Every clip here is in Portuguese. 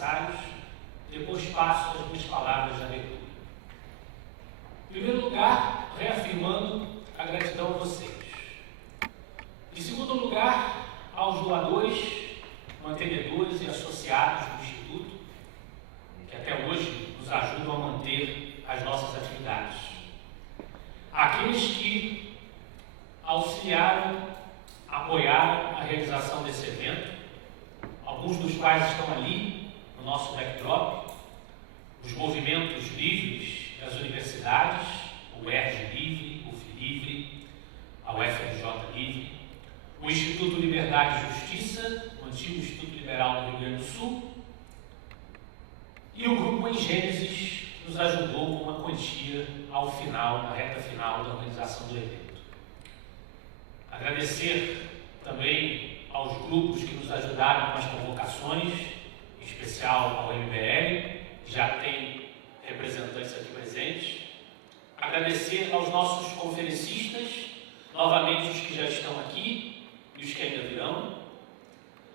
necessários, depois passo as minhas palavras de abertura. Em primeiro lugar, reafirmando a gratidão a vocês. Em segundo lugar, aos doadores, mantenedores e associados do Instituto, que até hoje nos ajudam a manter as nossas atividades. Aqueles que auxiliaram, apoiaram a realização desse evento, alguns dos quais estão ali no nosso backdrop, os movimentos livres das universidades, o UERJ Livre, o FLivre, a UFRJ Livre, o Instituto Liberdade e Justiça, o antigo Instituto Liberal do Rio Grande do Sul, e o Grupo Em Gênesis, que nos ajudou com uma quantia ao final, na reta final da organização do evento. Agradecer também aos grupos que nos ajudaram com as convocações, em especial ao MBL, que já tem representantes aqui presentes. Agradecer aos nossos conferencistas, novamente os que já estão aqui e os que ainda virão.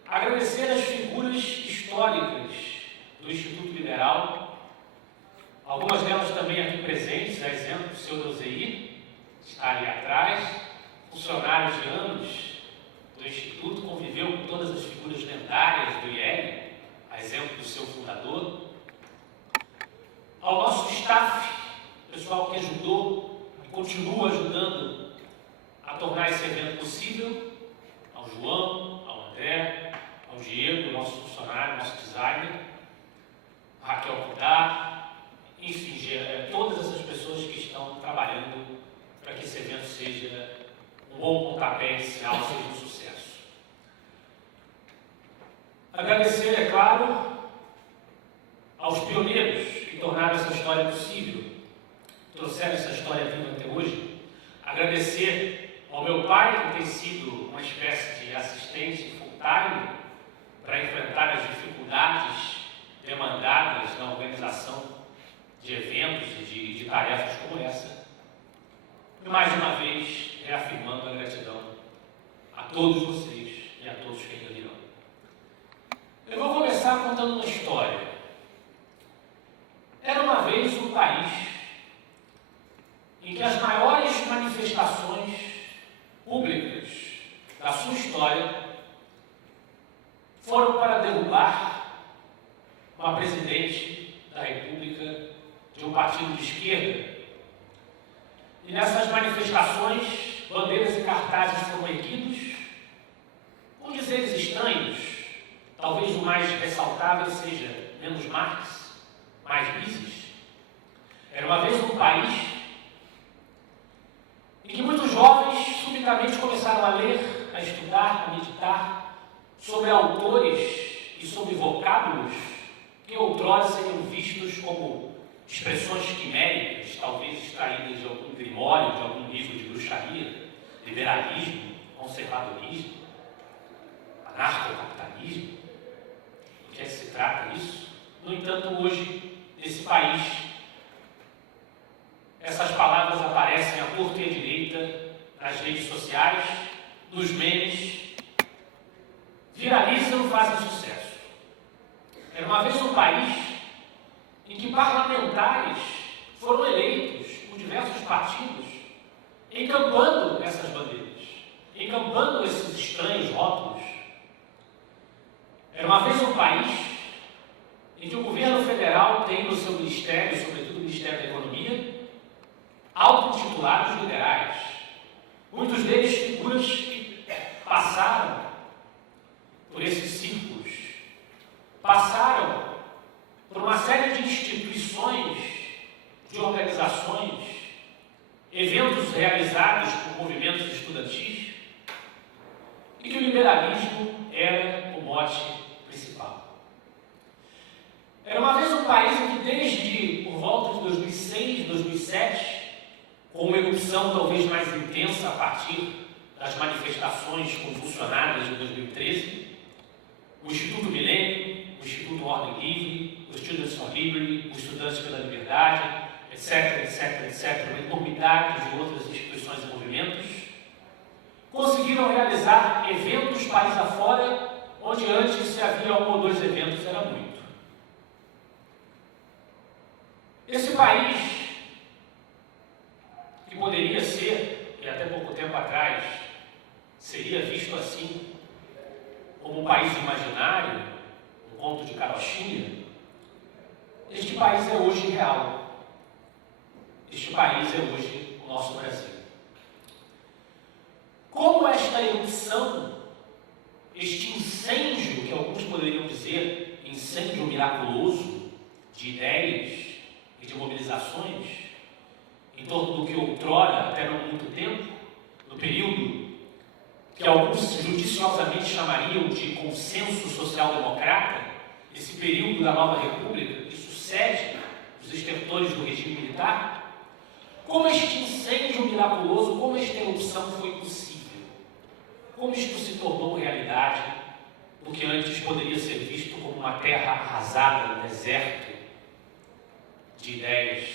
Agradecer as figuras históricas do Instituto Liberal, algumas delas também aqui presentes, a exemplo do seu Euseir, que está ali atrás, funcionário de anos do Instituto, conviveu com todas as figuras lendárias do IEL, a exemplo do seu fundador. Ao nosso staff, pessoal que ajudou e continua ajudando a tornar esse evento possível, ao João, ao André, ao Diego, nosso funcionário, nosso designer, a Raquel Kudar, enfim, todas essas pessoas que estão trabalhando para que esse evento seja um bom pontapé inicial, seja um sucesso. Agradecer, é claro, aos pioneiros que tornaram essa história possível, trouxeram essa história viva até hoje. Agradecer ao meu pai, que tem sido uma espécie de assistente full-time para enfrentar as dificuldades demandadas na organização de eventos e de tarefas como essa. E mais uma vez, reafirmando a gratidão a todos vocês e a todos que ainda virão. Eu vou começar contando uma história. Era uma vez um país em que as maiores manifestações públicas da sua história foram para derrubar uma presidente da República de um partido de esquerda. E nessas manifestações, bandeiras e cartazes foram erguidos com dizeres estranhos. Talvez o mais ressaltável seja menos Marx, mais Mises. Era uma vez um país em que muitos jovens subitamente começaram a ler, a estudar, a meditar sobre autores e sobre vocábulos que outrora seriam vistos como expressões quiméricas, talvez extraídas de algum grimório, de algum livro de bruxaria, liberalismo, conservadorismo, anarcocapitalismo. Do que é que se trata isso? No entanto, hoje, nesse país, essas palavras aparecem à torta e à direita nas redes sociais, nos memes, viralizam e fazem sucesso. Era uma vez um país em que parlamentares foram eleitos por diversos partidos, encampando essas bandeiras, encampando esses estranhos rótulos. Era uma vez um país em que o governo federal tem no seu ministério, sobretudo o Ministério da Economia, autotitulados liberais. Muitos deles figuras que passaram por esses círculos, passaram por uma série de instituições, de organizações, eventos realizados por movimentos estudantis, e que o liberalismo era o mote principal. Era uma vez um país em que desde por volta de 2006, 2007, com uma erupção talvez mais intensa a partir das manifestações convulsionadas de 2013, o Instituto Milênio, o Instituto Ordem Livre, o Students for Liberty, os Estudantes pela Liberdade, etc., uma enormidade de outras instituições e movimentos, conseguiram realizar eventos país afora, onde antes se havia um ou dois eventos, era muito. Esse país, que poderia ser, e até pouco tempo atrás, seria visto assim, como um país imaginário, um conto de carochinha, este país é hoje real. Este país é hoje o nosso Brasil. Como esta erupção, este incêndio, que alguns poderiam dizer incêndio miraculoso, de ideias e de mobilizações, em torno do que outrora, até não muito tempo, no período que alguns judiciosamente chamariam de consenso social-democrata, esse período da nova república, que sucede os estertores do regime militar, como este incêndio miraculoso, como esta erupção foi possível? Como isto se tornou realidade, o que antes poderia ser visto como uma terra arrasada, um deserto de ideias,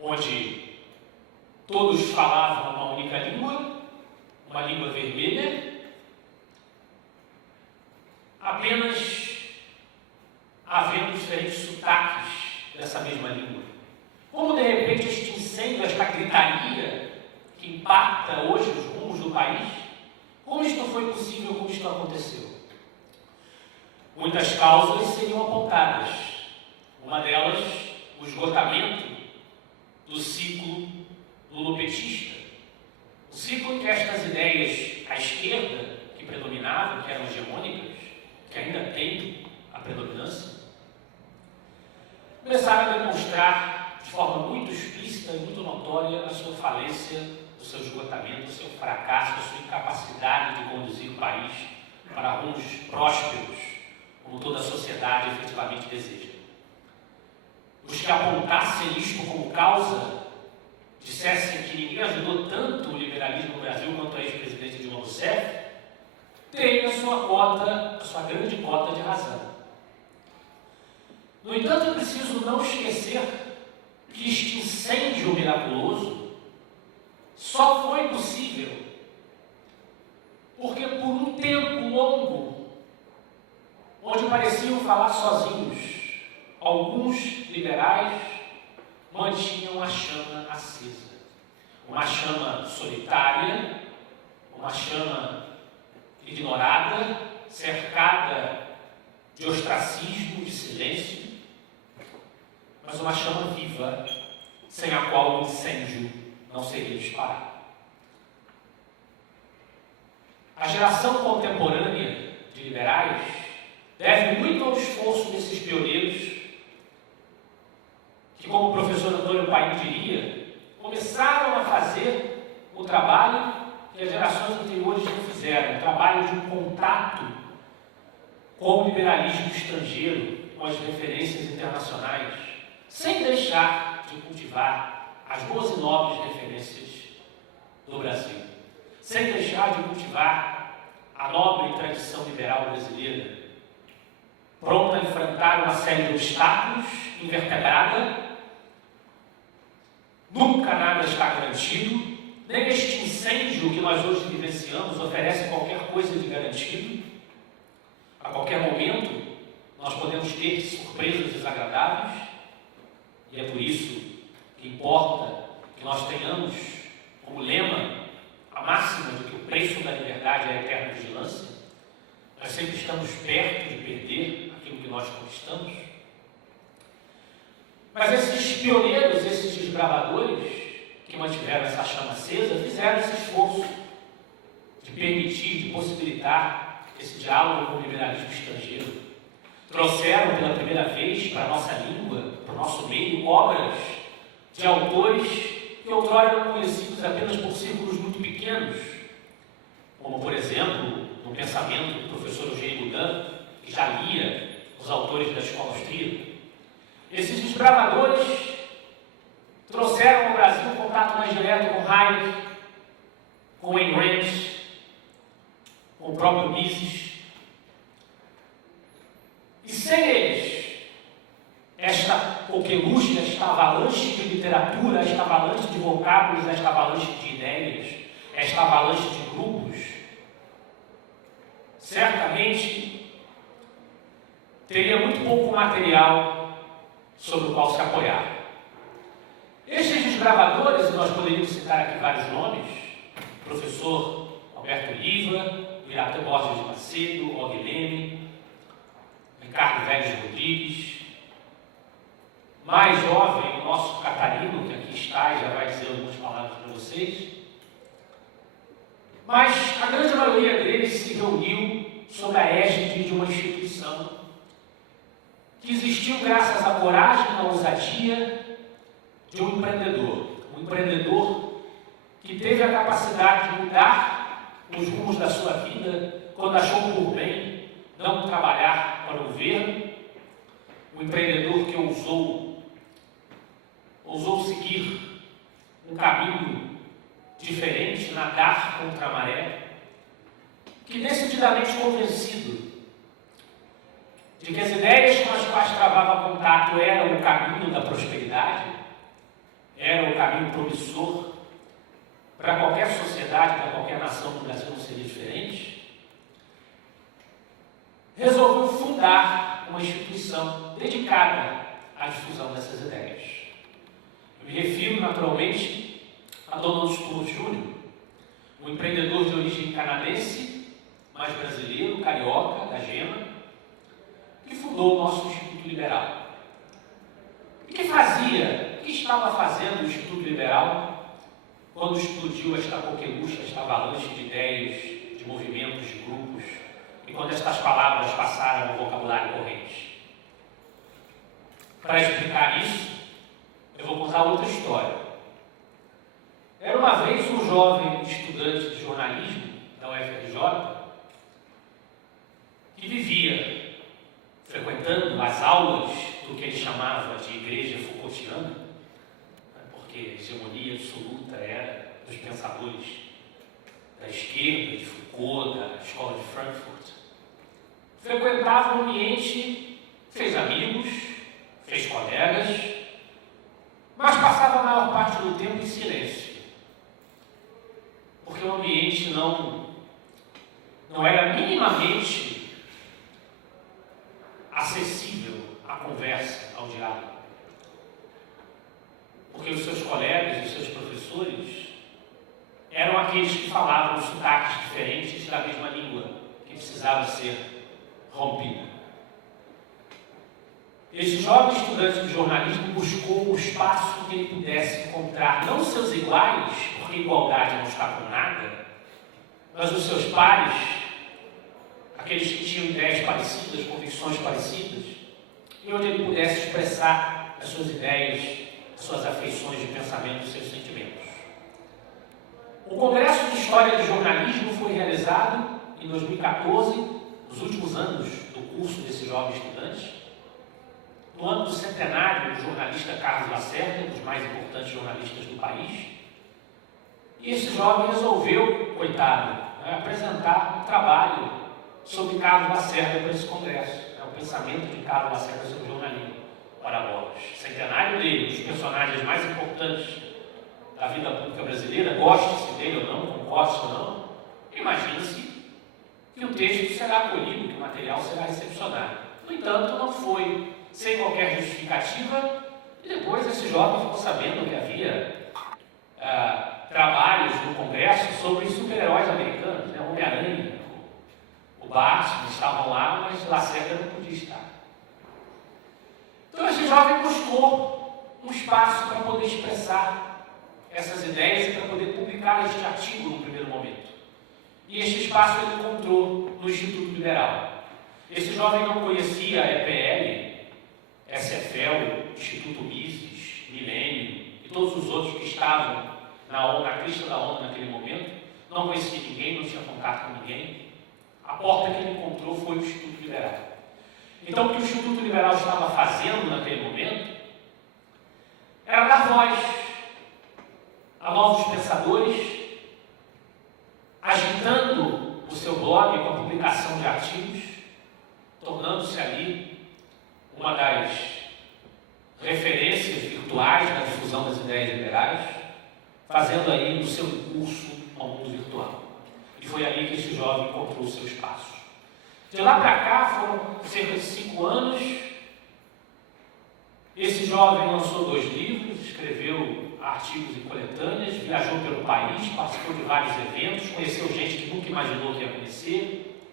onde todos falavam uma única língua, uma língua vermelha, apenas havendo diferentes sotaques dessa mesma língua. Como de repente este incêndio, esta gritaria que impacta hoje os rumos do país, como isto foi possível, como isto aconteceu? Muitas causas seriam apontadas. Uma delas, o esgotamento do ciclo lulopetista. O ciclo em que estas ideias à esquerda, que predominavam, que eram hegemônicas, que ainda têm a predominância, começaram a demonstrar de forma muito explícita e muito notória a sua falência, o seu esgotamento, o seu fracasso, a sua incapacidade de conduzir o país para rumos prósperos, como toda a sociedade efetivamente deseja. Os que apontassem isto como causa, dissessem que ninguém ajudou tanto o liberalismo no Brasil quanto a ex-presidente Dilma Rousseff, tem a sua grande cota de razão. No entanto, é preciso não esquecer que este incêndio miraculoso só foi possível porque por um tempo longo, onde pareciam falar sozinhos, alguns liberais mantinham a chama acesa. Uma chama solitária, uma chama ignorada, cercada de ostracismo, de silêncio, mas uma chama viva, sem a qual o incêndio não seria disparado. A geração contemporânea de liberais deve muito ao esforço desses pioneiros que, como o professor Antônio Paim diria, começaram a fazer o trabalho que as gerações anteriores não fizeram, o trabalho de um contato com o liberalismo estrangeiro, com as referências internacionais, sem deixar de cultivar as boas e nobres referências do Brasil, sem deixar de cultivar a nobre tradição liberal brasileira, pronta a enfrentar uma série de obstáculos, invertebrada. Nunca nada está garantido, nem este incêndio que nós hoje vivenciamos oferece qualquer coisa de garantido. A qualquer momento, nós podemos ter surpresas desagradáveis, e é por isso que importa que nós tenhamos como lema a máxima de que o preço da liberdade é a eterna vigilância. Nós sempre estamos perto de perder aquilo que nós conquistamos. Mas esses pioneiros, esses desbravadores que mantiveram essa chama acesa, fizeram esse esforço de permitir, de possibilitar esse diálogo com o liberalismo estrangeiro. Trouxeram pela primeira vez para a nossa língua, para o nosso meio, obras de autores que outrora eram conhecidos apenas por círculos muito pequenos, como, por exemplo, no pensamento do professor Eugênio Boudin, que já lia os autores da escola austríaca. Esses desbravadores trouxeram ao Brasil um contato mais direto com Hayek, com Ayn Rand, com o próprio Mises. E sem eles, esta coqueluche, esta avalanche de literatura, esta avalanche de vocábulos, esta avalanche de ideias, esta avalanche de grupos, certamente teria muito pouco material sobre o qual se apoiar. Estes desbravadores, e nós poderíamos citar aqui vários nomes, o professor Alberto Liva, Iratan Borges de Macedo, Og Leme, Ricardo Vélez Rodrigues, mais jovem, o nosso Catarino, que aqui está e já vai dizer algumas palavras para vocês. Mas a grande maioria deles se reuniu sob a égide de uma instituição que existiu graças à coragem, à ousadia de um empreendedor que teve a capacidade de mudar os rumos da sua vida quando achou por bem não trabalhar para o governo, um empreendedor que ousou seguir um caminho diferente, nadar contra a maré, que decididamente convencido de que as ideias com as quais travava contato eram o caminho da prosperidade, era o caminho promissor para qualquer sociedade, para qualquer nação do Brasil não seria diferente, resolveu fundar uma instituição dedicada à difusão dessas ideias. Eu me refiro naturalmente a Donald Stuart Jr., um empreendedor de origem canadense, mas brasileiro, carioca, da Gema, que fundou o nosso Instituto Liberal. E que estava fazendo o Instituto Liberal quando explodiu esta coqueluche, esta avalanche de ideias, de movimentos, de grupos, e quando estas palavras passaram ao vocabulário corrente? Para explicar isso, eu vou contar outra história. Era uma vez um jovem estudante de jornalismo da UFRJ que vivia frequentando as aulas do que ele chamava de igreja Foucaultiana, porque a hegemonia absoluta era dos pensadores da esquerda, de Foucault, da escola de Frankfurt. Frequentava um ambiente, fez amigos, fez colegas, mas passava a maior parte do tempo em silêncio, porque o ambiente não era minimamente acessível à conversa, ao diálogo. Porque os seus colegas e os seus professores eram aqueles que falavam sotaques diferentes da mesma língua, que precisava ser rompida. Esse jovem estudante de jornalismo buscou um espaço em que ele pudesse encontrar não seus iguais, porque igualdade não está com nada, mas os seus pares, aqueles que tinham ideias parecidas, convicções parecidas, e onde ele pudesse expressar as suas ideias, as suas afeições de pensamento, os seus sentimentos. O Congresso de História de Jornalismo foi realizado em 2014, nos últimos anos do curso desse jovem estudante, no ano do centenário do jornalista Carlos Lacerda, um dos mais importantes jornalistas do país. E esse jovem resolveu, coitado, apresentar um trabalho sobre Carlos Lacerda para esse congresso. O pensamento de Carlos Lacerda sobre o jornalismo. Ora bolas, centenário dele, um dos personagens mais importantes da vida pública brasileira, goste-se dele ou não, concorde-se ou não, imagina-se que o texto será acolhido, que o material será recepcionado. No entanto, não foi, sem qualquer justificativa, e depois esse jovem ficou sabendo que havia trabalhos no Congresso sobre super-heróis americanos, né? Homem-Aranha, o Batman estavam lá, mas Lacerda não podia estar. Então esse jovem buscou um espaço para poder expressar essas ideias e para poder publicar este artigo no primeiro momento. E este espaço ele encontrou no Instituto Liberal. Esse jovem não conhecia a EPL, SFL, Instituto Mises, Milênio e todos os outros que estavam na crista da onda naquele momento. Não conhecia ninguém, não tinha contato com ninguém. A porta que ele encontrou foi o Instituto Liberal. Então, o que o Instituto Liberal estava fazendo naquele momento era dar voz a novos pensadores, agitando o seu blog com a publicação de artigos, tornando-se ali uma das referências virtuais na difusão das ideias liberais, fazendo aí o seu curso ao mundo virtual. E foi ali que esse jovem encontrou o seu espaço. De lá para cá foram cerca de 5 anos. Esse jovem lançou 2 livros, escreveu artigos e coletâneas, viajou pelo país, participou de vários eventos, conheceu gente que nunca imaginou que ia conhecer.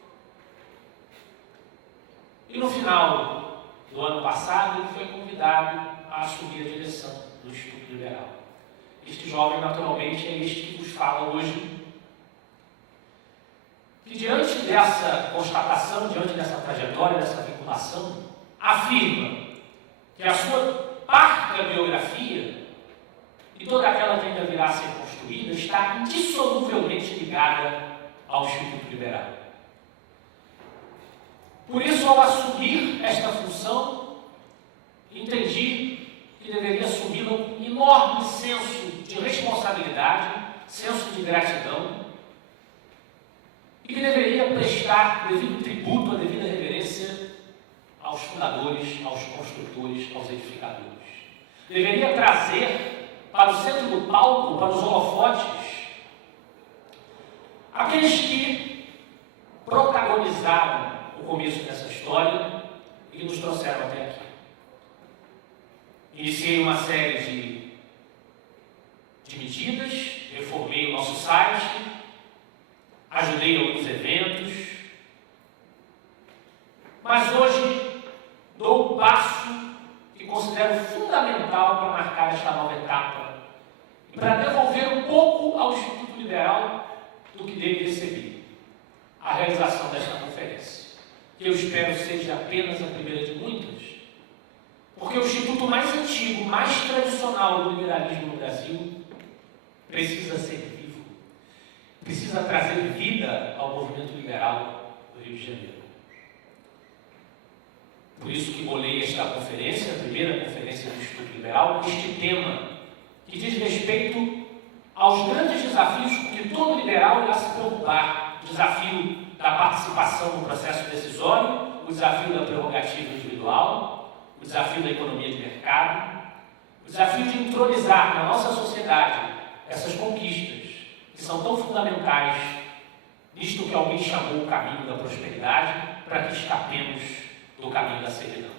E no final do ano passado, ele foi convidado a assumir a direção do Instituto Liberal. Este jovem, naturalmente, é este que vos fala hoje, que diante dessa constatação, diante dessa trajetória, dessa vinculação, afirma que a sua parca biografia e toda aquela que ainda virá a ser construída está indissoluvelmente ligada ao Instituto Liberal. Por isso, ao assumir esta função, entendi que deveria assumi-la com um enorme senso de responsabilidade, senso de gratidão, e que deveria prestar devido tributo, a devida reverência aos fundadores, aos construtores, aos edificadores. Deveria trazer para o centro do palco, para os holofotes, aqueles que protagonizaram o começo dessa história e que nos trouxeram até aqui. Iniciei uma série de medidas, reformei o nosso site, ajudei em alguns eventos, mas hoje dou um passo que considero fundamental para marcar esta nova etapa e para devolver um pouco ao Instituto Liberal do que dele receber. A realização desta conferência, que eu espero seja apenas a primeira de muitas, porque o instituto mais antigo, mais tradicional do liberalismo no Brasil precisa ser vivo, precisa trazer vida ao movimento liberal do Rio de Janeiro. Por isso que bolei esta conferência, a primeira conferência do Instituto Liberal, este tema que diz respeito aos grandes desafios com que todo liberal irá se preocupar: o desafio da participação no processo decisório, o desafio da prerrogativa individual, o desafio da economia de mercado, o desafio de entronizar na nossa sociedade essas conquistas que são tão fundamentais nisto que alguém chamou o caminho da prosperidade, para que escapemos do caminho da servidão.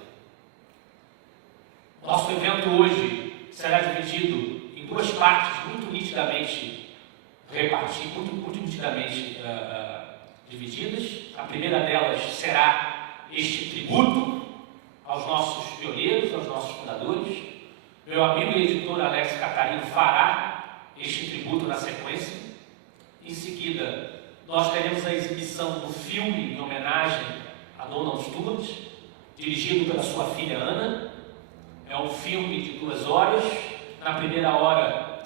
Nosso evento hoje será dividido em 2 partes muito nitidamente repartidas, muito nitidamente divididas. A primeira delas será este tributo aos nossos pioneiros, aos nossos fundadores. Meu amigo e editor Alex Catarino fará este tributo na sequência. Em seguida, nós teremos a exibição do filme em homenagem a Donald Stewart, dirigido pela sua filha Ana. É um filme de 2 horas. Na primeira hora,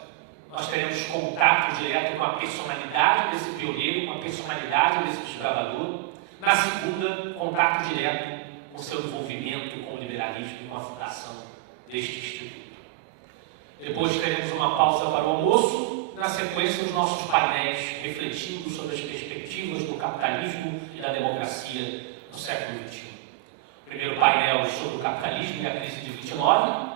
nós teremos contato direto com a personalidade desse pioneiro, com a personalidade desse desbravador. Na segunda, contato direto com seu envolvimento com o liberalismo e com a fundação deste instituto. Depois teremos uma pausa para o almoço. Na sequência, os nossos painéis refletindo sobre as perspectivas do capitalismo e da democracia no século XXI. O primeiro painel sobre o capitalismo e a crise de 29,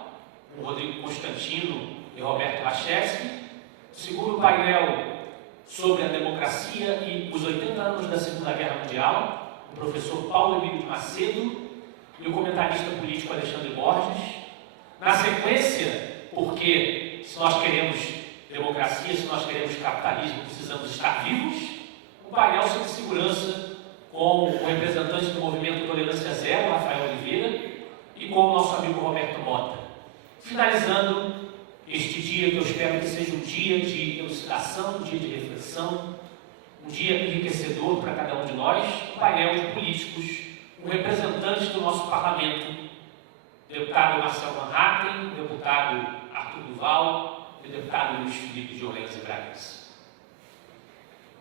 com Rodrigo Constantino e Roberto Lacheski. O segundo painel sobre a democracia e os 80 anos da Segunda Guerra Mundial, o professor Paulo Emílio Macedo e o comentarista político Alexandre Borges. Na sequência, porque se nós queremos democracia, se nós queremos capitalismo, precisamos estar vivos, um painel sobre segurança com o representante do movimento Tolerância Zero, Rafael Oliveira, e com o nosso amigo Roberto Mota. Finalizando este dia, que eu espero que seja um dia de elucidação, um dia de reflexão, um dia enriquecedor para cada um de nós, um painel de políticos, um representante do nosso parlamento, deputado Marcel Van Hatten, deputado Arthur Duval e o deputado Luiz Felipe de Orleans e Bragança.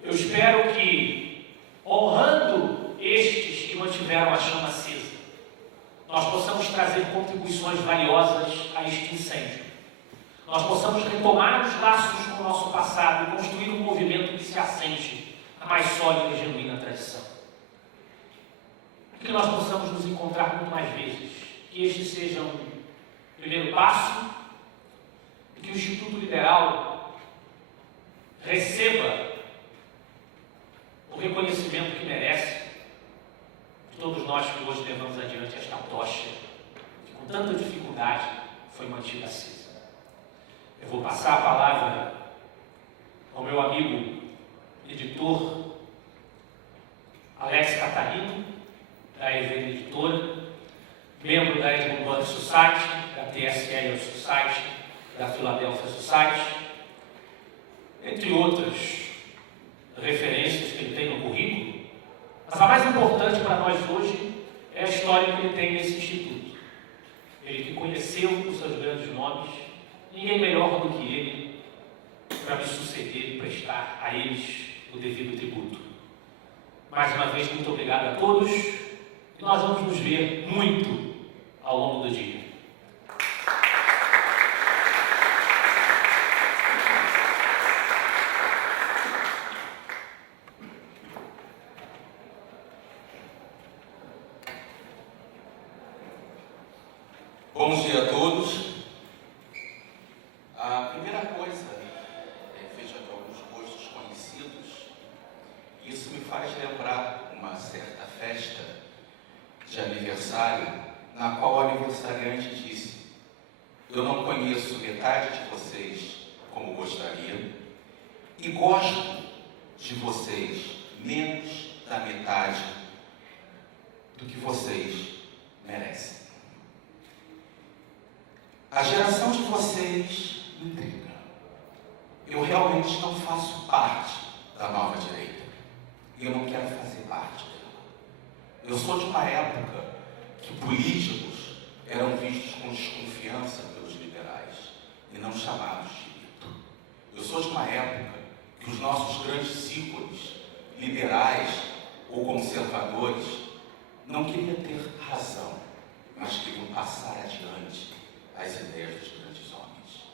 Eu espero que, honrando estes que mantiveram a chama acesa, nós possamos trazer contribuições valiosas a este incêndio. Nós possamos retomar os laços com o nosso passado e construir um movimento que se assente a mais sólida e genuína tradição. Que nós possamos nos encontrar muito mais vezes, que este seja um primeiro passo e que o Instituto Liberal receba o reconhecimento que merece de todos nós que hoje levamos adiante esta tocha, que com tanta dificuldade foi mantida acesa. Eu vou passar a palavra ao meu amigo editor Alex Catarino, da EVN Editora, membro da Edmund Burke Society, da TSL Society, da Philadelphia Society, entre outras referências que ele tem no currículo. Mas a mais importante para nós hoje é a história que ele tem nesse instituto. Ele que conheceu os seus grandes nomes, ninguém melhor do que ele para me suceder e prestar a eles o devido tributo. Mais uma vez, muito obrigado a todos e nós vamos nos ver muito ao longo do dia. Bom dia a todos. A primeira coisa, vejo aqui alguns rostos conhecidos, e isso me faz lembrar uma certa festa de aniversário, na qual o aniversariante disse: eu não conheço metade de vocês como gostaria, e gosto de vocês menos da metade do que vocês merecem. A geração de vocês me intriga. Eu realmente não faço parte da nova direita. E eu não quero fazer parte dela. Eu sou de uma época que políticos eram vistos com desconfiança pelos liberais e não chamados de mito. Eu sou de uma época que os nossos grandes círculos, liberais ou conservadores, não queriam ter razão, mas queriam passar adiante as ideias dos grandes homens.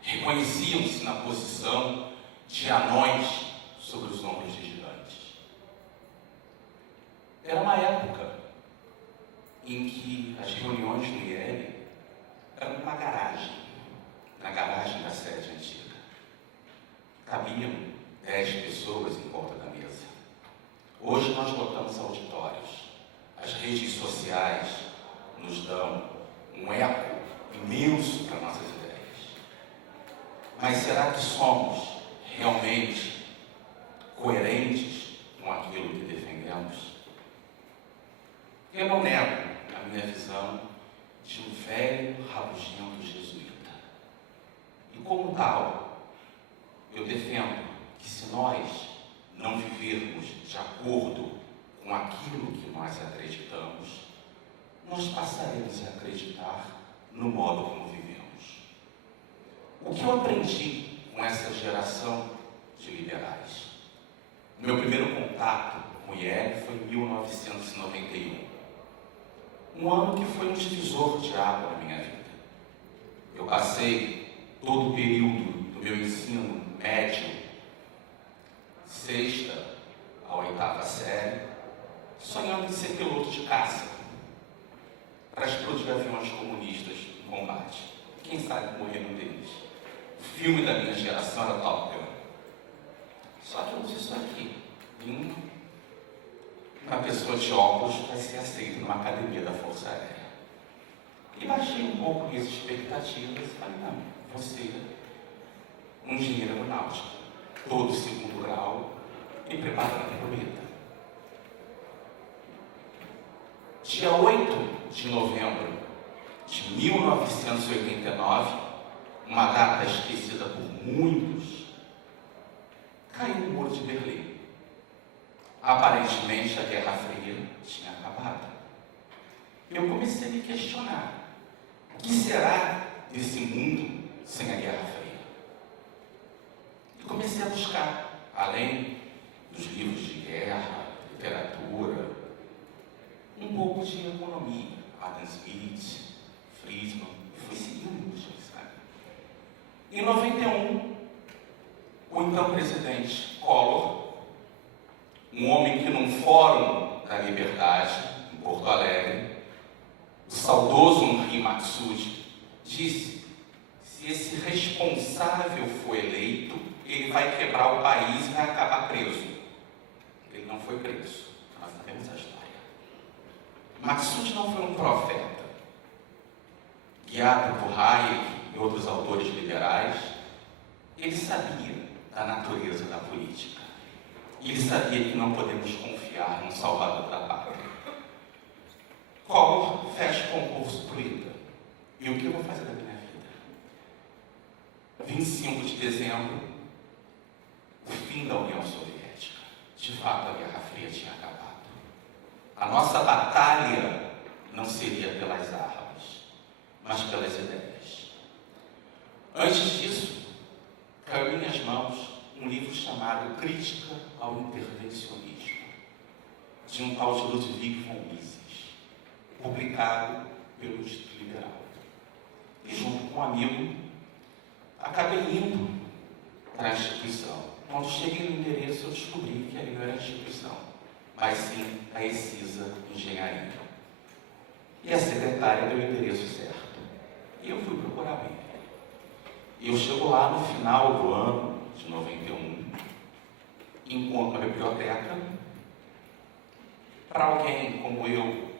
Reconheciam-se na posição de anões sobre os ombros de gigantes. Era uma época em que as reuniões no IEL eram numa garagem, na garagem da sede antiga. Cabiam 10 pessoas em volta da mesa. Hoje nós lotamos auditórios. As redes sociais nos dão um eco imenso para nossas ideias. Mas será que somos realmente coerentes com aquilo que defendemos? Eu não nego a minha visão de um velho rabugento jesuíta. E como tal, eu defendo que se nós não vivermos de acordo com aquilo que nós acreditamos, nós passaremos a acreditar no modo como vivemos. O que eu aprendi com essa geração de liberais? O meu primeiro contato com o IEL foi em 1991. Um ano que foi um divisor de água na minha vida. Eu passei todo o período do meu ensino médio, 6ª a 8ª série, sonhando em ser piloto de caça para explodir aviões comunistas em combate. Quem sabe morrer num deles. O filme da minha geração era Top Gun. Só que eu uso isso aqui. Uma pessoa de óculos vai ser aceita numa academia da Força Aérea. E baixei um pouco minhas expectativas e falei: não, vou ser um engenheiro aeronáutico, todo segundo grau e preparando para a vida. Dia 8 de novembro de 1989, uma data esquecida por muitos, caiu o Muro de Berlim. Aparentemente a Guerra Fria tinha acabado. Eu comecei a me questionar: o que será desse mundo sem a Guerra Fria? E comecei a buscar, além dos livros de guerra, literatura, um pouco de economia, Adam Smith, Friedman, e fui seguindo os dois, sabe? Em 91, o então presidente Collor, um homem que num fórum da Liberdade, em Porto Alegre, o saudoso Henri Maxud, disse: se esse responsável for eleito, ele vai quebrar o país e vai acabar preso. Ele não foi preso, nós sabemos a história. Maxud não foi um profeta. guiado por Hayek e outros autores liberais, ele sabia da natureza da política. Ele sabia que não podemos confiar no salvador da pátria. Collor fecha o concurso pro ITA. E o que eu vou fazer da minha vida? 25 de dezembro, o fim da União Soviética. De fato, a Guerra Fria tinha acabado. A nossa batalha não seria pelas armas, mas pelas ideias. Antes disso, caiu em minhas mãos um livro chamado Crítica ao Intervencionismo, de um tal de Ludwig von Mises, publicado pelo Instituto Liberal. E junto com um amigo, acabei indo para a instituição. Quando cheguei no endereço, eu descobri que ali não era a instituição, mas sim a ECISA Engenharia. E a secretária deu o endereço certo. E eu fui procurar ele. E eu chego lá no final do ano de 91, encontro a biblioteca. Para alguém como eu,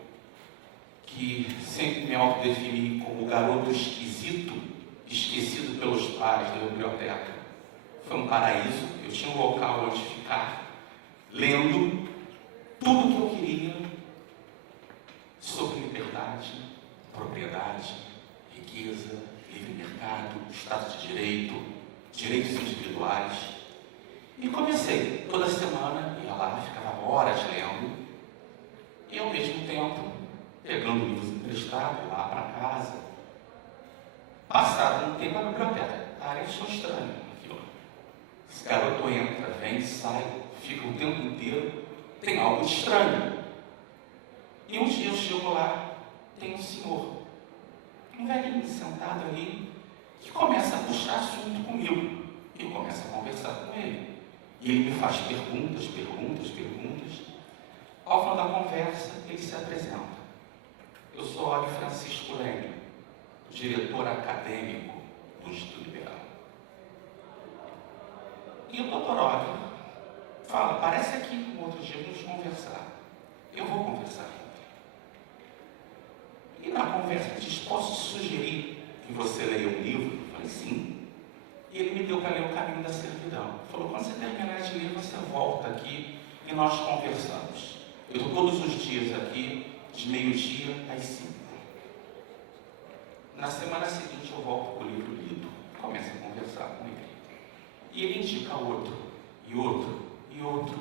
que sempre me autodefini como o garoto esquisito, esquecido pelos pais da biblioteca, foi um paraíso. Eu tinha um local onde ficar, lendo tudo o que eu queria sobre liberdade, propriedade, riqueza, livre mercado, Estado de Direito, direitos individuais. E comecei, toda semana, ia lá, ficava horas lendo, e ao mesmo tempo, pegando livros emprestados lá para casa. Passado um tempo, a biblioteca, a área achou estranho aquilo. Esse garoto entra, vem, sai, fica o tempo inteiro, tem algo estranho. E um dia eu chego lá, tem um senhor, um velhinho sentado ali, que começa a puxar assunto comigo. E eu começo a conversar com ele. E ele me faz perguntas. Ao final da conversa, ele se apresenta. Eu sou Og Francisco Lênio, diretor acadêmico do Instituto Liberal. E o Dr. Og fala, parece aqui um outro dia vamos conversar. Eu vou conversar com ele. E na conversa ele diz, posso sugerir que você leia um livro? Eu falei, sim. E ele me deu para ler O Caminho da Servidão. Ele falou, quando você terminar de ler, você volta aqui e nós conversamos. Eu estou todos os dias aqui, de meio-dia às 5. Na semana seguinte eu volto com o livro lido. Começo a conversar com ele. E ele indica outro, e outro, e outro.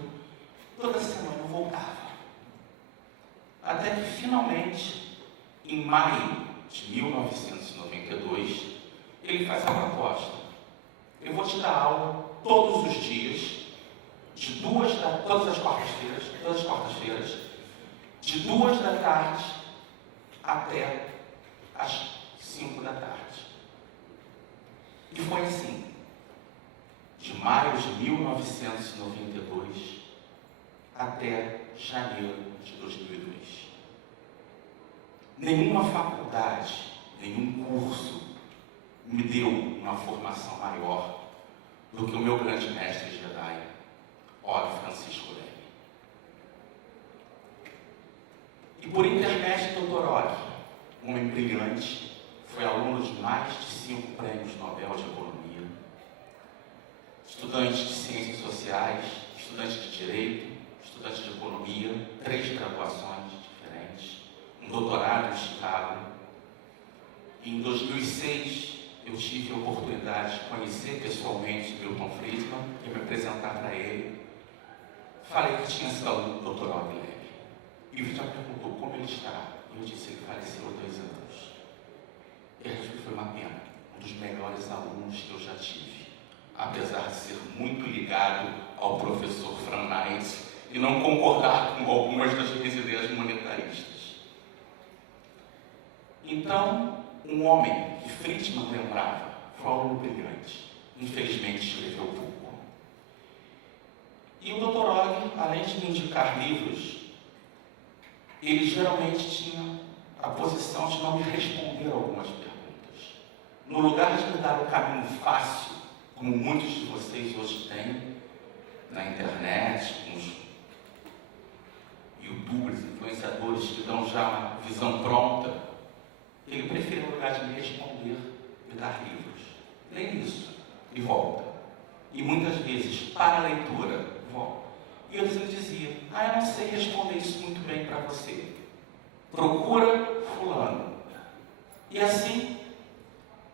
Toda semana eu voltava. Até que finalmente, em maio de 1992, ele faz a proposta. Eu vou te dar aula todos os dias, todas as quartas-feiras, de 2 da tarde até às 5 da tarde. E foi assim, de maio de 1992 até janeiro de 2002. Nenhuma faculdade, nenhum curso me deu uma formação maior do que o meu grande mestre Jedi, Og Francisco Lênio. E por intermédio do Dr. Og, um homem brilhante, foi aluno de mais de 5 prêmios Nobel de Economia, estudante de Ciências Sociais, estudante de Direito, estudante de Economia, 3 graduações diferentes, um doutorado em Chicago. E em 2006, eu tive a oportunidade de conhecer pessoalmente Milton Friedman e me apresentar para ele. Falei que tinha sido aluno do Dr. Og Lênio. E ele já perguntou como ele está. E eu disse que ele faleceu há 2 anos. E acho que foi uma pena. Um dos melhores alunos que eu já tive. Apesar de ser muito ligado ao professor Fernandes e não concordar com algumas das minhas ideias monetaristas. Então, um homem que Friedman lembrava foi um aluno brilhante. Infelizmente, escreveu pouco. E o Dr. Og, além de me indicar livros, ele geralmente tinha a posição de não me responder algumas perguntas. No lugar de me dar o caminho fácil, como muitos de vocês hoje têm, na internet, com os youtubers, influenciadores que dão já uma visão pronta, ele preferiu, no lugar de me responder, me dar livros. Leia isso e volta. E muitas vezes, para a leitura, volta. E eu dizia, eu não sei responder isso muito bem para você. Procura fulano. E assim,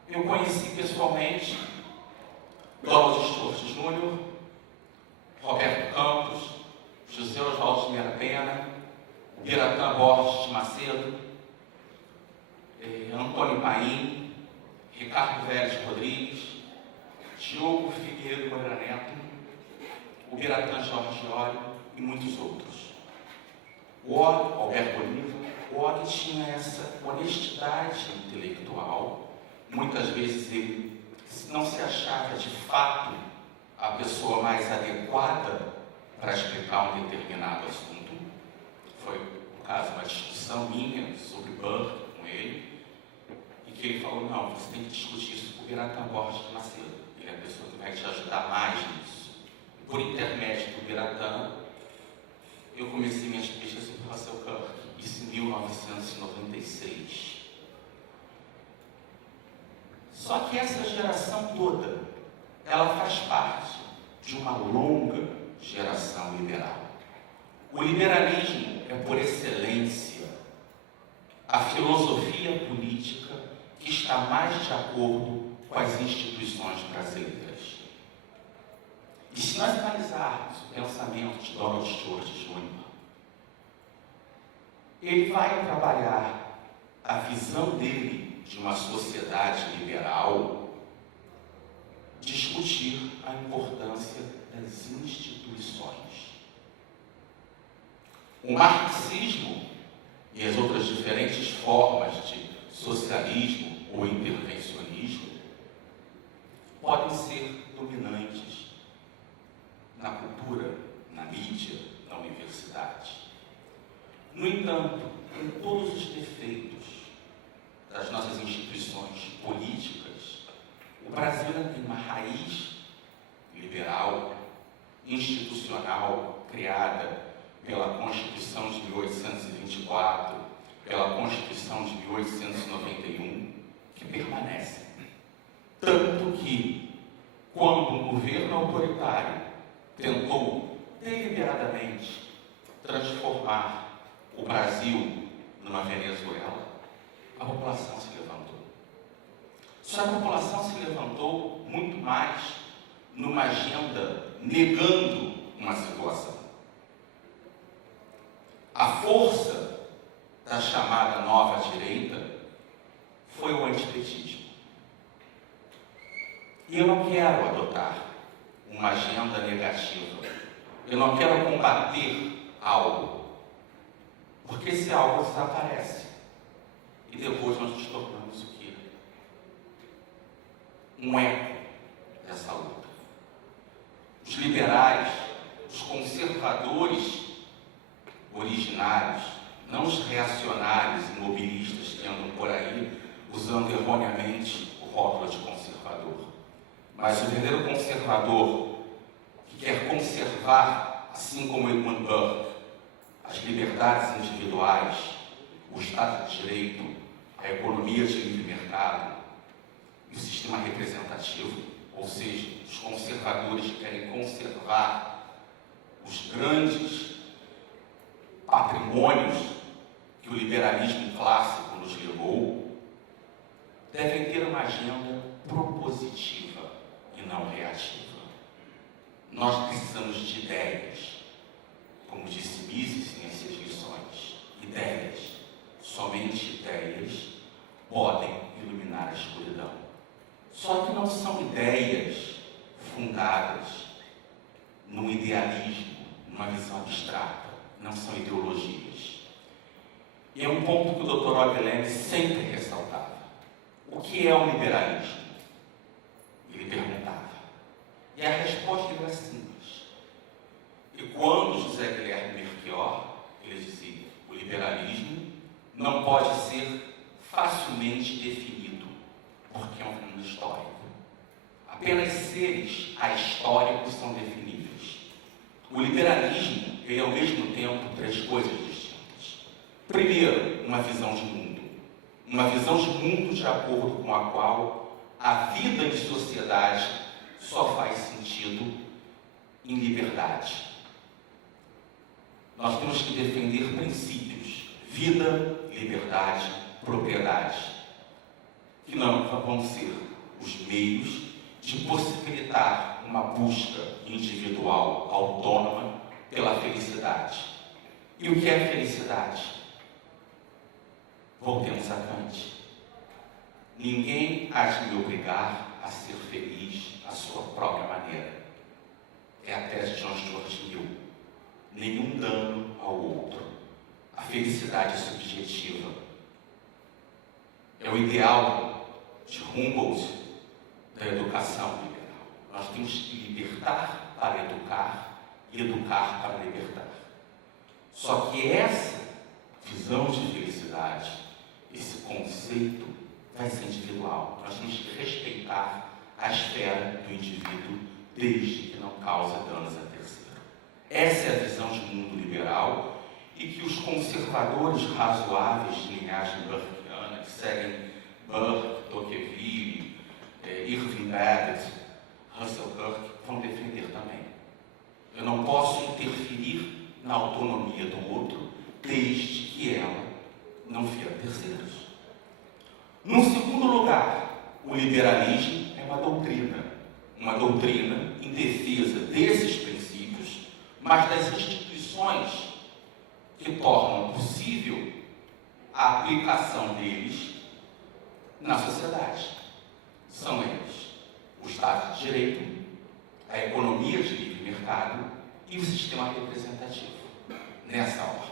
eu conheci pessoalmente Donald Stuart Júnior, Roberto Campos, José Oswaldo de Mera Pena, Biratã Borges de Macedo, Antônio Paim, Ricardo Vélez Rodrigues, Diogo Figueiredo Moreira Neto, o Biratã Jorge Óleo e muitos outros. O Og, Alberto Oliva, o Og tinha essa honestidade intelectual. Muitas vezes ele não se achava de fato a pessoa mais adequada para explicar um determinado assunto. Foi, no caso, uma discussão minha sobre Burke com ele, e que ele falou, não, você tem que discutir isso com o Biratã Borges de Macedo. Ele é a pessoa que vai te ajudar mais nisso. E por intermédio do Biratã, eu comecei minhas pesquisas sobre Russell Kirk, isso em 1996. Só que essa geração toda, ela faz parte de uma longa geração liberal. O liberalismo é, por excelência, a filosofia política que está mais de acordo com as instituições brasileiras. E se nós analisarmos o pensamento de Donald Stuart Jr., ele vai trabalhar a visão dele de uma sociedade liberal, discutir a importância das instituições. O marxismo e as outras diferentes formas de socialismo ou intervencionismo podem ser dominantes na cultura, na mídia, na universidade. No entanto, com todos os defeitos das nossas instituições políticas, o Brasil ainda tem uma raiz liberal, institucional, criada pela Constituição de 1824, pela Constituição de 1891, que permanece. Tanto que, quando um governo autoritário tentou deliberadamente transformar o Brasil numa Venezuela, a população se levantou. Só que a população se levantou muito mais numa agenda negando uma situação. A força da chamada nova direita foi o antipetismo. E eu não quero adotar uma agenda negativa. Eu não quero combater algo. Porque esse algo desaparece. E depois nós nos tornamos o quê? Um eco dessa luta. Os liberais, os conservadores originários, não os reacionários imobilistas que andam por aí usando erroneamente o rótulo de conservador. Mas o verdadeiro conservador que quer conservar, assim como Edmund Burke, as liberdades individuais, o Estado de Direito, a economia de livre mercado e o sistema representativo, ou seja, os conservadores que querem conservar os grandes patrimônios que o liberalismo clássico nos legou, devem ter uma agenda propositiva e não reativa. Nós precisamos de ideias. Como disse Mises em suas lições, ideias, somente ideias, podem iluminar a escuridão. Só que não são ideias fundadas num idealismo, numa visão abstrata, não são ideologias. E é um ponto que o Dr. Og Leme sempre ressaltava. O que é o liberalismo? Ele perguntava. E a resposta era simples. E quando José Guilherme Melchior, ele dizia, o liberalismo não pode ser facilmente definido, porque é um fenômeno histórico. Apenas seres ahistóricos são definíveis. O liberalismo é, ao mesmo tempo, três coisas distintas. Primeiro, uma visão de mundo. uma visão de mundo de acordo com a qual a vida em sociedade só faz sentido em liberdade. Nós temos que defender princípios: vida, liberdade, propriedade, que não vão ser os meios de possibilitar uma busca individual, autônoma, pela felicidade. E o que é felicidade? Voltemos a Kant. Ninguém há de me obrigar a ser feliz à sua própria maneira. É a tese de John Stuart Mill. Nenhum dano ao outro. A felicidade é subjetiva. É o ideal de Humboldt da educação liberal. Nós temos que libertar para educar e educar para libertar. Só que essa visão de felicidade, esse conceito, vai ser individual. Nós temos que respeitar a esfera do indivíduo desde que não cause danos a terceiro. Essa é a visão de mundo liberal e que os conservadores razoáveis de linhagem burkeana, que seguem Burke, Tocqueville, Irving Babbitt, Russell Kirk, vão defender também. Eu não posso interferir na autonomia do outro desde que ela não fira terceiros. No segundo lugar, o liberalismo é uma doutrina em defesa desses princípios, mas das instituições que tornam possível a aplicação deles na sociedade. São eles o Estado de Direito, a economia de livre mercado e o sistema representativo, nessa ordem.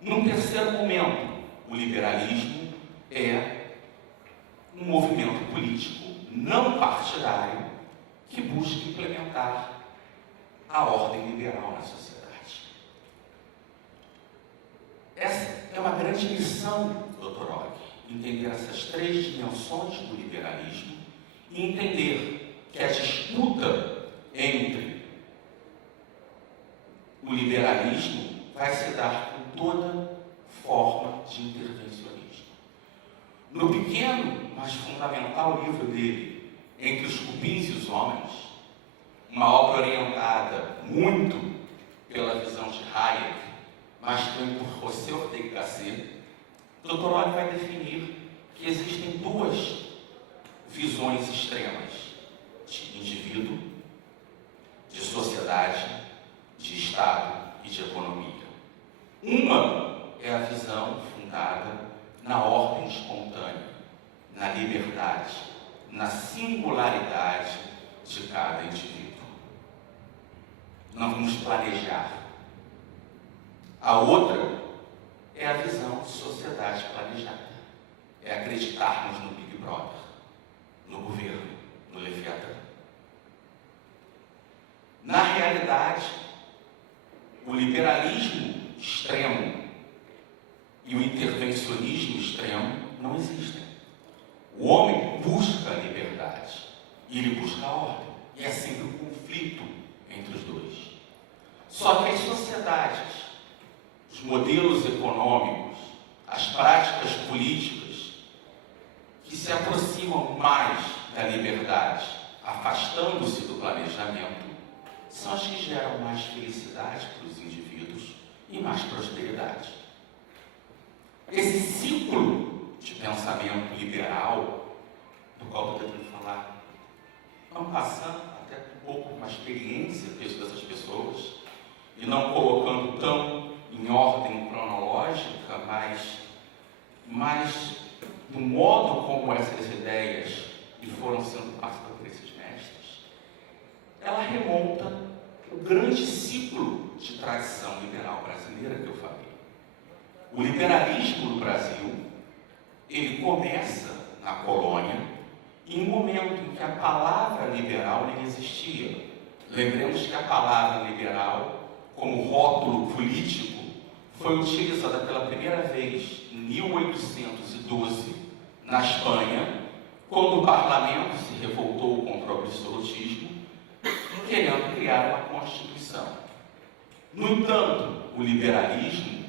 Num terceiro momento, o liberalismo é um movimento político não partidário que busca implementar a ordem liberal na sociedade. Essa é uma grande missão do Dr. Ogg, entender essas três dimensões do liberalismo e entender que a disputa entre o liberalismo vai se dar com toda forma de intervencionismo. No pequeno, mas fundamental livro dele, Entre os Cupins e os Homens, uma obra orientada muito pela visão de Hayek, mas também por José Ortega y Gasset, o Dr. Ogg vai definir que existem duas visões extremas de indivíduo, de sociedade, de Estado e de economia. Uma é a visão fundada na ordem espontânea, na liberdade, na singularidade de cada indivíduo. Não vamos planejar. A outra é a visão de sociedade planejada. É acreditarmos no Big Brother, no governo, no Leviatã. Na realidade, o liberalismo extremo e o intervencionismo extremo não existem. O homem busca a liberdade e ele busca a ordem. E é sempre um conflito entre os dois. Só que as sociedades, os modelos econômicos, as práticas políticas que se aproximam mais da liberdade, afastando-se do planejamento, são as que geram mais felicidade para os indivíduos e mais prosperidade. Esse ciclo de pensamento liberal, do qual estou tentando falar, vamos passando até um pouco uma experiência dessas pessoas, e não colocando tão em ordem cronológica, mas do modo como essas ideias que foram sendo passadas por esses mestres, ela remonta o grande ciclo de tradição liberal brasileira que eu falei. O liberalismo no Brasil, ele começa na colônia, em um momento em que a palavra liberal nem existia. Lembremos que a palavra liberal, como rótulo político, foi utilizada pela primeira vez em 1812, na Espanha, quando o parlamento se revoltou contra o absolutismo, querendo criar uma Constituição. No entanto, o liberalismo,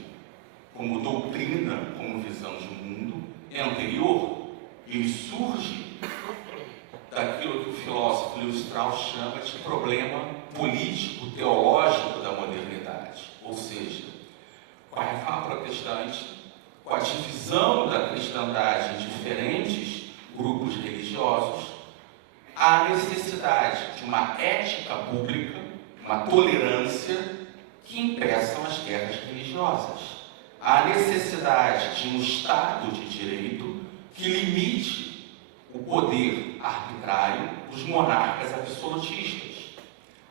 como doutrina, como visão de mundo, anterior, ele surge daquilo que o filósofo Lewis Strauss chama de problema político-teológico da modernidade. Ou seja, com a reforma protestante, com a divisão da cristandade em diferentes grupos religiosos, há a necessidade de uma ética pública, uma tolerância que impeçam as guerras religiosas. Há a necessidade de um Estado de direito que limite o poder arbitrário dos monarcas absolutistas.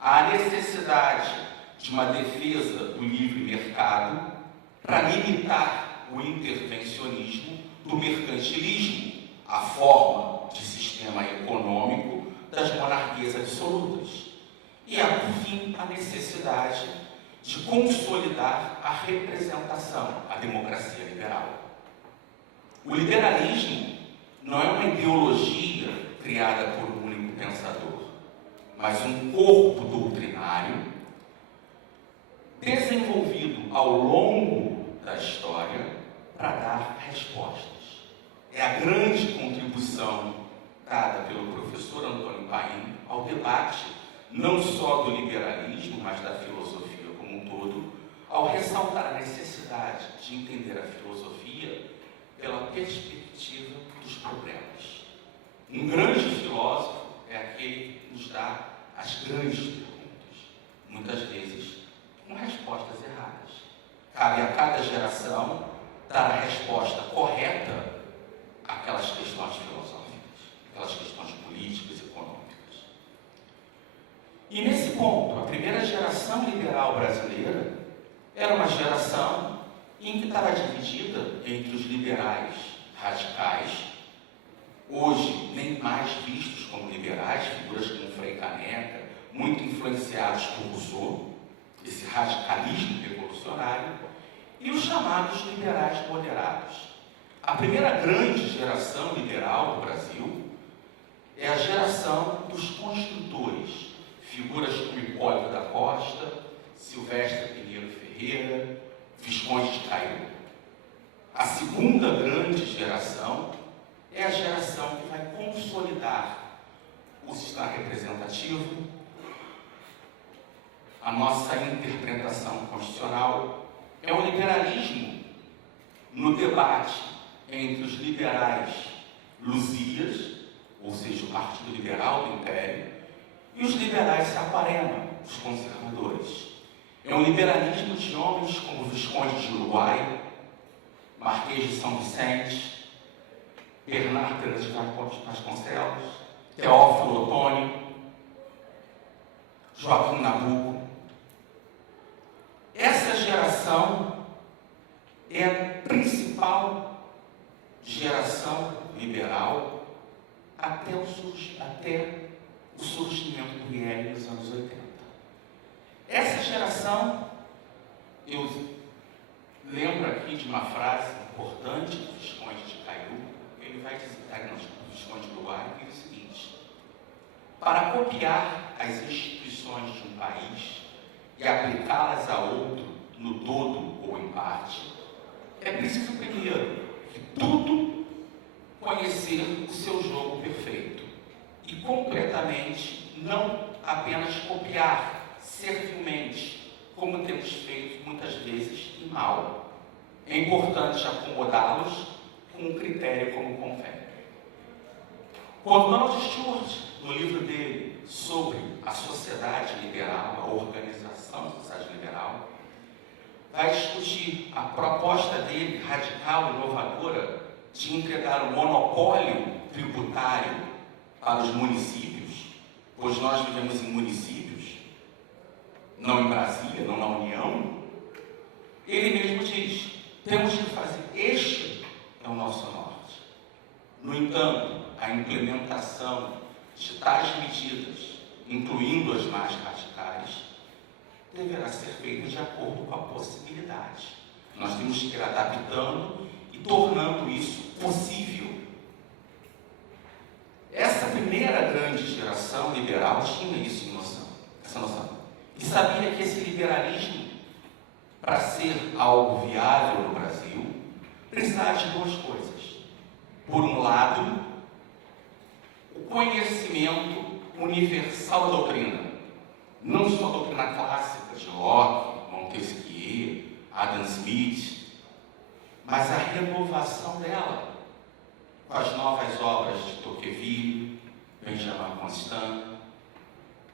Há a necessidade de uma defesa do livre mercado para limitar o intervencionismo do mercantilismo, a forma de sistema econômico das monarquias absolutas. E há, por fim, a necessidade de consolidar a representação, a democracia liberal. O liberalismo não é uma ideologia criada por um único pensador, mas um corpo doutrinário desenvolvido ao longo da história para dar respostas. É a grande contribuição dada pelo professor Antônio Paim ao debate, não só do liberalismo, mas da filosofia como um todo, ao ressaltar a necessidade de entender a filosofia pela perspectiva dos problemas. Um grande filósofo é aquele que nos dá as grandes perguntas, muitas vezes com respostas erradas. Cabe a cada geração dar a resposta correta àquelas questões filosóficas, aquelas questões políticas e econômicas. E nesse ponto, a primeira geração liberal brasileira era uma geração em que estava dividida entre os liberais radicais, hoje nem mais vistos como liberais, figuras como Frei Caneca, muito influenciados por Rousseau, esse radicalismo revolucionário, e os chamados liberais moderados. A primeira grande geração liberal do Brasil é a geração dos construtores, figuras como Hipólito da Costa, Silvestre Pinheiro Ferreira, Visconde de Cairu. A segunda grande geração é a geração que vai consolidar o sistema representativo, a nossa interpretação constitucional. É o liberalismo no debate entre os liberais luzias, ou seja, o Partido Liberal do Império, e os liberais Saquarema, os conservadores. É um liberalismo de homens como Visconde de Uruguai, Marquês de São Vicente, Bernardo Pera de Vasconcelos, Teófilo Otoni, Joaquim Nabuco. Essa geração é a principal geração liberal até o surgimento do IEL nos anos 80. Essa geração, eu lembro aqui de uma frase importante do Visconde de Cairu, ele vai dizer, do Visconde do Uruguai, que é o seguinte: para copiar as instituições de um país e aplicá-las a outro, no todo ou em parte, é preciso primeiro que tudo conhecer o seu jogo perfeito e completamente, não apenas copiar servilmente, como temos feito muitas vezes e mal. É importante acomodá-los com um critério como convém. Quando Donald Stewart, no livro dele sobre a sociedade liberal, a organização da sociedade liberal, vai discutir a proposta dele, radical e inovadora, de entregar o monopólio tributário para os municípios, pois nós vivemos em municípios, não em Brasília, não na União. Ele mesmo diz: temos que fazer, este é o nosso norte. No entanto, a implementação de tais medidas, incluindo as mais radicais, deverá ser feita de acordo com a possibilidade. Nós temos que ir adaptando e tornando isso possível. Essa primeira grande geração liberal tinha isso em noção, essa noção. E sabia que esse liberalismo, para ser algo viável no Brasil, precisava de duas coisas: Por um lado, o conhecimento universal da doutrina, não só a doutrina clássica de Locke, Montesquieu, Adam Smith, mas a renovação dela com as novas obras de Tocqueville, Benjamin Constant,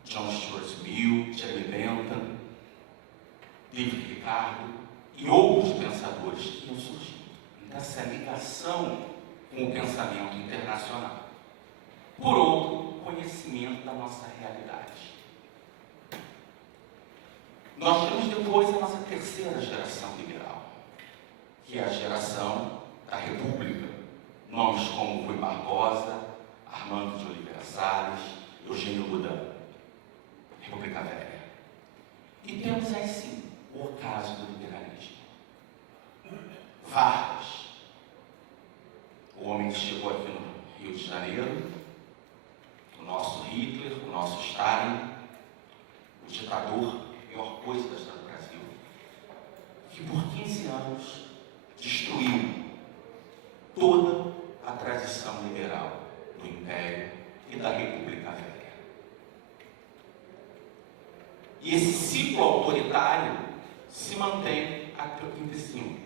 John Stuart Mill, Jeremy Bentham, David Ricardo e outros pensadores que iam surgindo nessa ligação com o pensamento internacional. Por outro, conhecimento da nossa realidade. Nós temos depois a nossa terceira geração liberal, que é a geração da República. Nomes como Rui Barbosa, Armando de Oliveira Salles, Eugênio Goudin. República Velha. E temos aí sim o ocaso do liberalismo. Vargas, o homem que chegou aqui no Rio de Janeiro, o nosso Hitler, o nosso Stalin, o ditador, a pior coisa da história do Brasil, que por 15 anos destruiu toda a tradição liberal do Império e da República Velha. E esse ciclo autoritário se mantém até 85,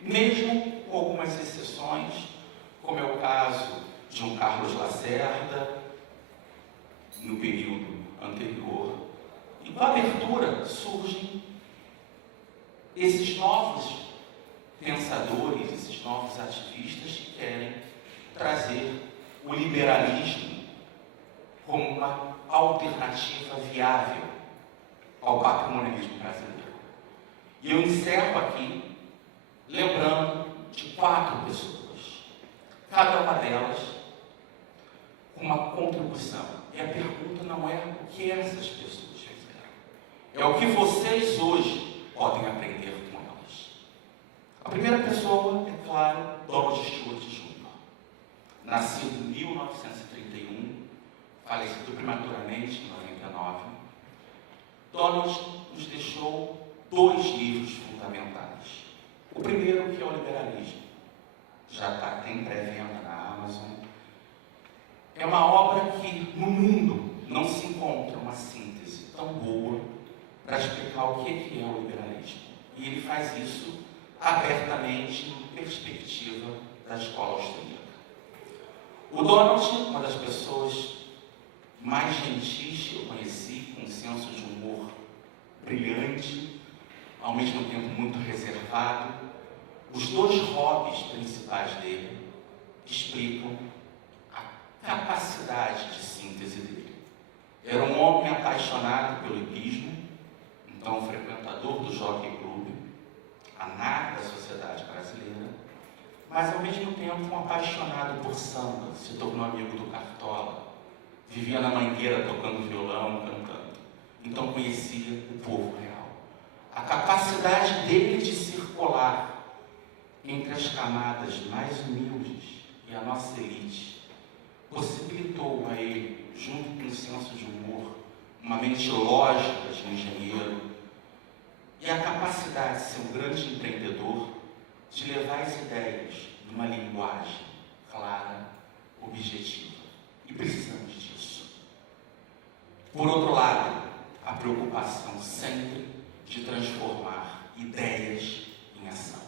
mesmo com algumas exceções, como é o caso de um Carlos Lacerda, no período anterior. E com a abertura surgem esses novos pensadores, esses novos ativistas que querem trazer o liberalismo como uma alternativa viável ao patrimonialismo brasileiro. E eu encerro aqui lembrando de 4 pessoas, cada uma delas com uma contribuição. E a pergunta não é o que essas pessoas fizeram, é o que vocês hoje podem aprender com elas. A primeira pessoa é, claro, Donald Stuart Jr., nascido em 1931, falecido prematuramente em 99. Donald nos deixou 2 livros fundamentais. O primeiro, que é o Liberalismo, já tem pré-venda na Amazon. É uma obra que no mundo não se encontra uma síntese tão boa para explicar o que é o liberalismo. E ele faz isso abertamente em perspectiva da escola austríaca. O Donald, uma das pessoas mais gentis que eu conheci, com um senso de humor brilhante, ao mesmo tempo muito reservado. Os 2 hobbies principais dele explicam a capacidade de síntese dele. Era um homem apaixonado pelo hipismo, então frequentador do Jockey Club, a nata da sociedade brasileira, mas ao mesmo tempo um apaixonado por samba, se tornou amigo do Cartola, vivia na Mangueira tocando violão, cantando. Então conhecia o povo real. A capacidade dele de circular entre as camadas mais humildes e a nossa elite possibilitou a ele, junto com um senso de humor, uma mente lógica de um engenheiro e a capacidade de ser um grande empreendedor, de levar as ideias numa linguagem clara, objetiva. E precisamos disso. Por outro lado, a preocupação sempre de transformar ideias em ação.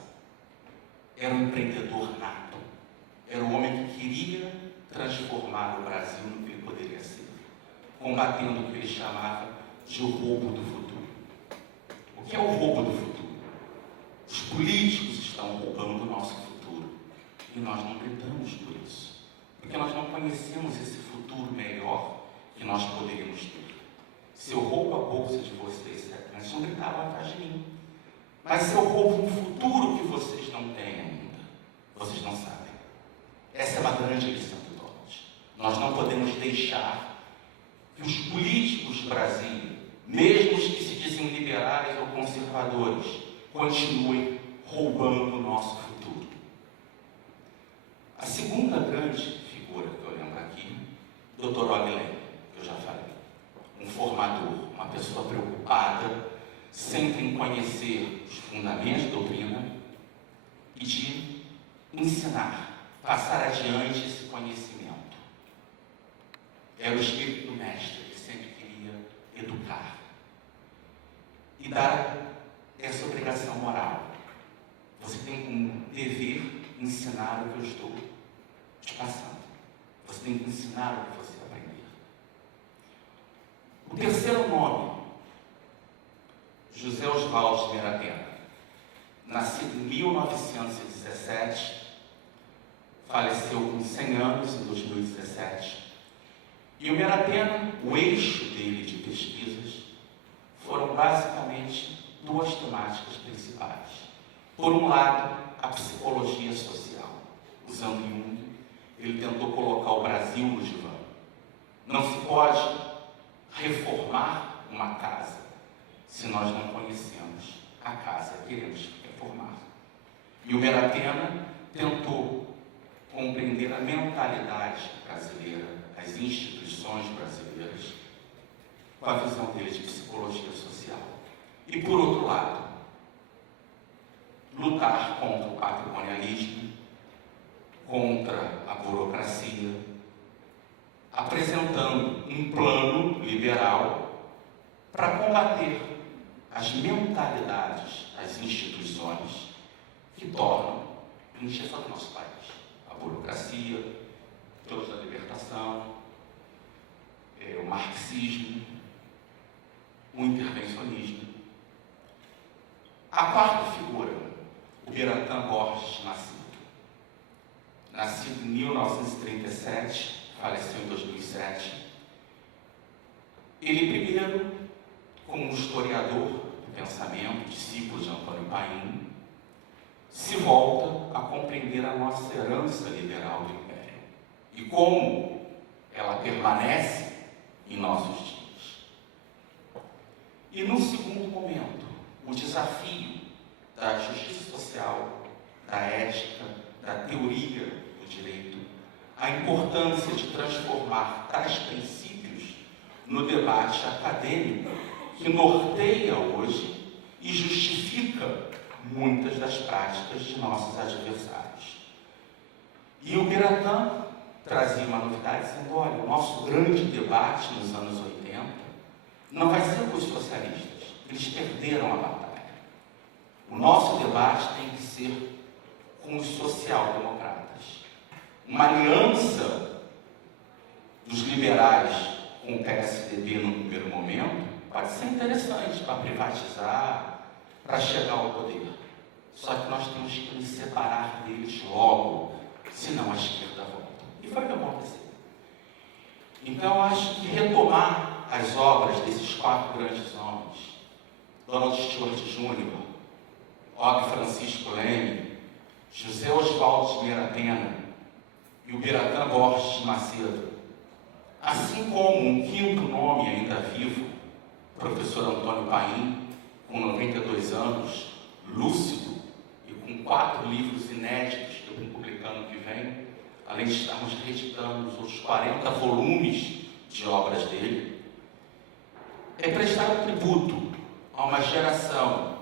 Era um empreendedor nato. Era um homem que queria transformar o Brasil no que ele poderia ser, combatendo o que ele chamava de o roubo do futuro. O que é o roubo do futuro? Os políticos estão roubando o nosso futuro e nós não gritamos por isso, porque nós não conhecemos esse futuro melhor que nós poderíamos ter. Se eu roubo a bolsa de vocês, eles não gritavam atrás de mim. Mas se eu roubo um futuro que vocês não têm ainda, vocês não sabem. Essa é uma grande lição do Donald. Nós não podemos deixar que os políticos do Brasil, mesmo os que se dizem liberais ou conservadores, continuem roubando o nosso futuro. A segunda grande figura que eu lembro aqui, Dr. Oglen, que eu já falei. Um formador, uma pessoa preocupada, sempre em conhecer os fundamentos da doutrina e de ensinar passar adiante esse conhecimento. Era o espírito do mestre, que sempre queria educar e dar essa obrigação moral. Você tem como dever ensinar o que eu estou te passando. Você tem que ensinar o que você aprender. O terceiro nome, José Oswaldo de Meratena, nascido em 1917, faleceu com 100 anos em 2017. E o Meratena, o eixo dele de pesquisas, foram basicamente duas temáticas principais. Por um lado, a psicologia social. Usando Jung, ele tentou colocar o Brasil no divã. Não se pode reformar uma casa se nós não conhecemos a casa que queremos reformar. E o Meratena tentou compreender a mentalidade brasileira, as instituições brasileiras, com a visão dele de psicologia social. E, por outro lado, lutar contra o patrimonialismo, contra a burocracia, apresentando um plano liberal para combater as mentalidades, as instituições que tornam a injeção do nosso país. A burocracia, teoria da libertação, o marxismo, o intervencionismo. A quarta figura, o Biratã Borges nascido em 1937, faleceu em 2007. Ele primeiro, como historiador do pensamento, discípulo de Antônio Paim, se volta a compreender a nossa herança liberal do Império e como ela permanece em nossos dias. E no segundo momento, o desafio da justiça social, da ética, da teoria do direito, a importância de transformar tais princípios no debate acadêmico que norteia hoje e justifica muitas das práticas de nossos adversários. E o Biratã trazia uma novidade, dizendo, olha, o nosso grande debate nos anos 80 não vai ser com os socialistas, eles perderam a batalha. O nosso debate tem que ser com os social-democratas. Uma aliança dos liberais com o PSDB no primeiro momento pode ser interessante para privatizar, para chegar ao poder. Só que nós temos que nos separar deles logo, senão a esquerda volta. E foi o que aconteceu. Então, eu acho que retomar as obras desses quatro grandes homens, Donald Stuart Jr., Og Francisco Leme, José Oswaldo de Meratena e o Biratã Borges de Macedo, assim como um quinto nome ainda vivo, o professor Antônio Paim, com 92 anos, lúcido e com 4 livros inéditos que eu vou publicar ano que vem, além de estarmos reeditando os outros 40 volumes de obras dele, é prestar um tributo a uma geração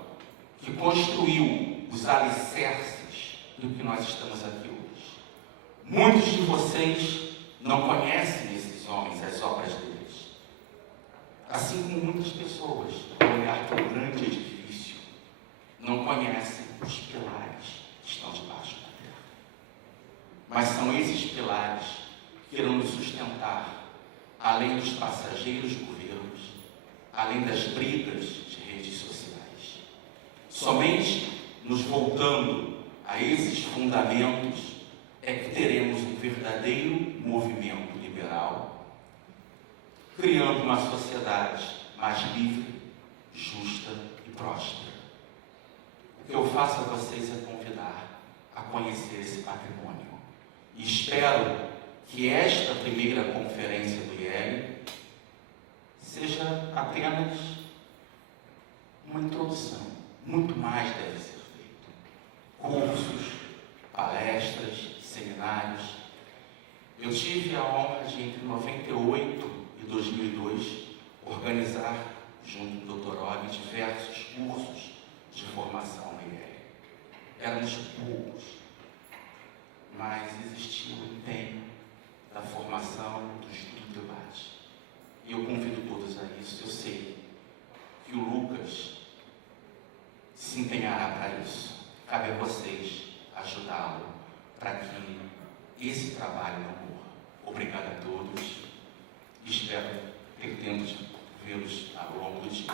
que construiu os alicerces do que nós estamos aqui hoje. Muitos de vocês não conhecem esses homens, as obras deles. Assim como muitas pessoas, ao olhar para um grande edifício, não conhecem os pilares que estão debaixo da terra. Mas são esses pilares que irão nos sustentar, além dos passageiros governos, além das brigas de redes sociais. Somente nos voltando a esses fundamentos é que teremos um verdadeiro movimento liberal, criando uma sociedade mais livre, justa e próspera. O que eu faço a vocês é convidar a conhecer esse patrimônio. E espero que esta primeira conferência do IEL seja apenas uma introdução. Muito mais deve ser feito. Cursos, palestras, seminários. Eu tive a honra de, entre 98 e 2002, organizar, junto do Dr. Og, diversos cursos de formação na IEL. Éramos poucos, mas mas existiu o empenho da formação, do estudo e do debate. E eu convido todos a isso. Eu sei que o Lucas se empenhará para isso. Cabe a vocês ajudá-lo para que esse trabalho não morra. Obrigado a todos. Espero ter tempo de vê-los ao longo do dia.